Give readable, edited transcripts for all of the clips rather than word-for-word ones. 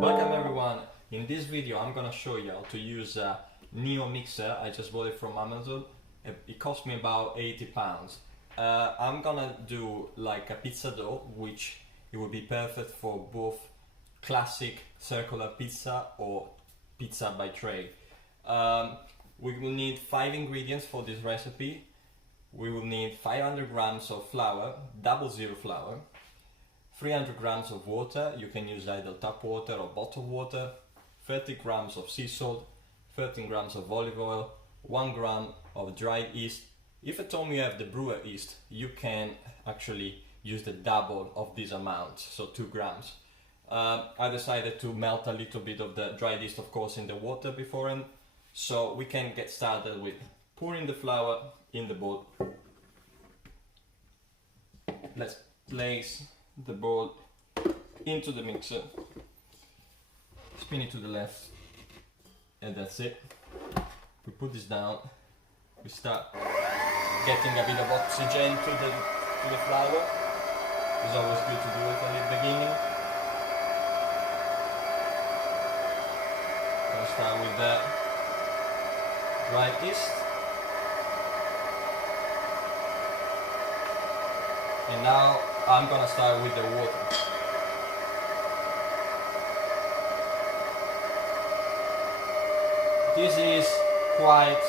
Welcome everyone. In this video I'm gonna show you how to use a Neo mixer. I just bought it from Amazon. It cost me about £80. I'm gonna do like a pizza dough, which it will be perfect for both classic circular pizza or pizza by tray. We will need 5 ingredients for this recipe. We will need 500 grams of flour, 00 flour, 300 grams of water, you can use either tap water or bottled water, 30 grams of sea salt, 13 grams of olive oil, 1 gram of dried yeast. If at home you have the brewer yeast, you can actually use the double of this amount, so 2 grams. I decided to melt a little bit of the dried yeast, of course, in the water beforehand, so we can get started with pouring the flour in the bowl. Let's place the bowl into the mixer, spin it to the left, and that's it. We put this down, we start getting a bit of oxygen to the flour. It's always good to do it at the beginning. I'll start with the dry yeast, and now I'm gonna start with the water. This is quite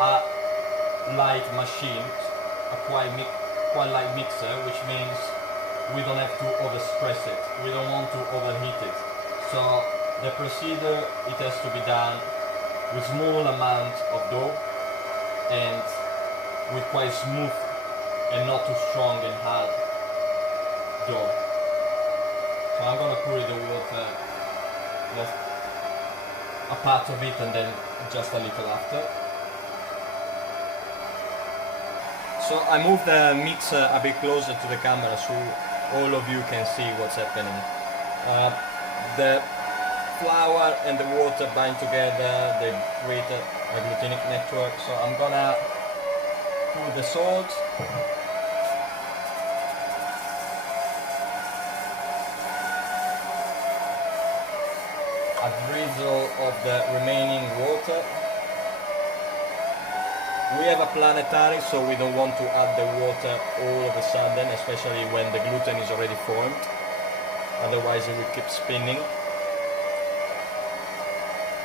a light machine, a quite light mixer, which means we don't have to overstress it. We don't want to overheat it. So the procedure, it has to be done with small amount of dough and with quite smooth and not too strong and hard dough. So I'm gonna pour the water, just a part of it and then just a little after. So I move the mixer a bit closer to the camera so all of you can see what's happening. The flour and the water bind together, they create a glutenic network. So I'm gonna pour the salt. A drizzle of the remaining water. We have a planetary, so we don't want to add the water all of a sudden, especially when the gluten is already formed. Otherwise it will keep spinning.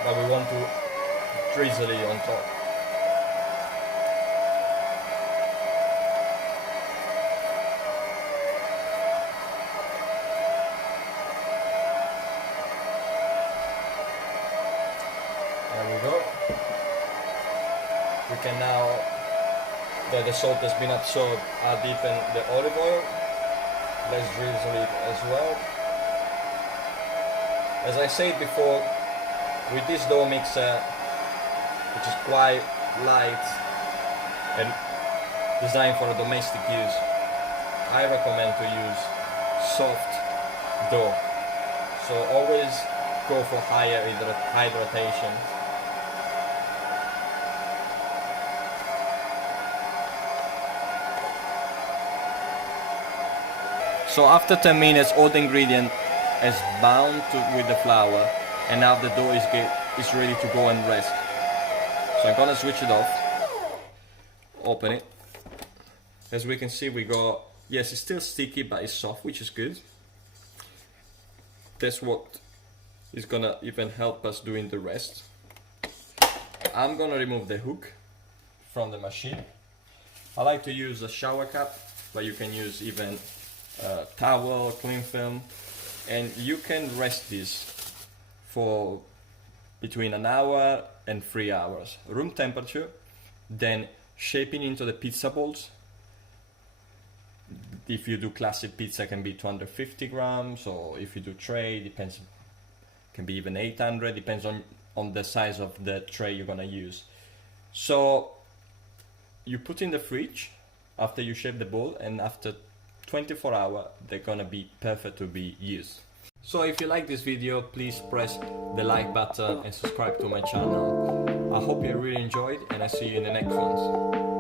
But we want to drizzle it on top. There we go. We can now, that the salt has been absorbed, add even the olive oil. Let's drizzle it as well. As I said before, with this dough mixer, which is quite light and designed for a domestic use, I recommend to use soft dough. So always go for higher hydration. So after 10 minutes, all the ingredient is bound with the flour, and now the dough is ready to go and rest. So I'm gonna switch it off, open it. As we can see, we got, yes, it's still sticky, but it's soft, which is good. That's what is gonna even help us doing the rest. I'm gonna remove the hook from the machine. I like to use a shower cap, but you can use even towel, cling film, and you can rest this for between an hour and 3 hours, room temperature. Then shaping into the pizza balls. If you do classic pizza, can be 250 grams, or if you do tray, depends, can be even 800, depends on the size of the tray you're gonna use. So you put in the fridge after you shape the ball, and after 24 hours they're gonna be perfect to be used. So if you like this video, please press the like button and subscribe to my channel. I hope you really enjoyed, and I see you in the next ones.